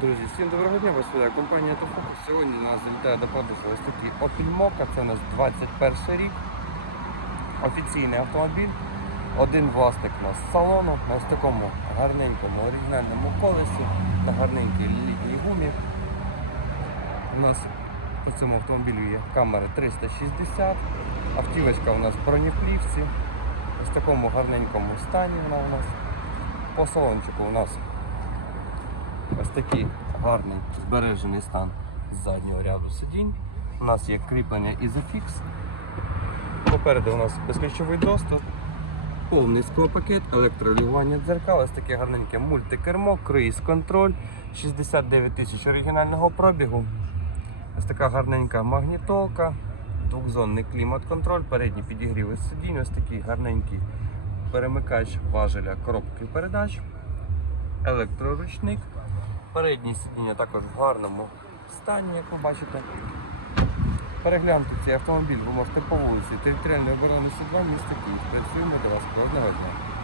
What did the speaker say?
Друзі, всім доброго дня, вас компанія Автофокус. Сьогодні нас завітає до продажу ось такий Opel це у нас 21 рік. Офіційний автомобіль. Один власник у нас з салону на ось такому гарненькому оригінальному колесі, на гарненькій літній гумі. У нас по цьому автомобілю є камера 360, автівочка у нас в бронеплівці, ось в такому гарненькому стані вона у нас. По салончику у нас Ось такий гарний збережений стан заднього ряду сидінь. У нас є кріплення Isofix. Попереду у нас безключовий доступ, повний склопакет, електролювання дзеркал, ось таке гарненьке мультикермо, круїз контроль, 69 тисяч оригінального пробігу. Ось така гарненька магнітолка, двохзонний клімат-контроль, передні підігріви сидінь, ось такий гарненький перемикач важеля коробки передач, електроручник. Передні сидіння також в гарному стані, як ви бачите. Переглянути цей автомобіль ви можете по вулиці Територіальної оборони 102 міста Київ. Працюємо до вас кожного дня.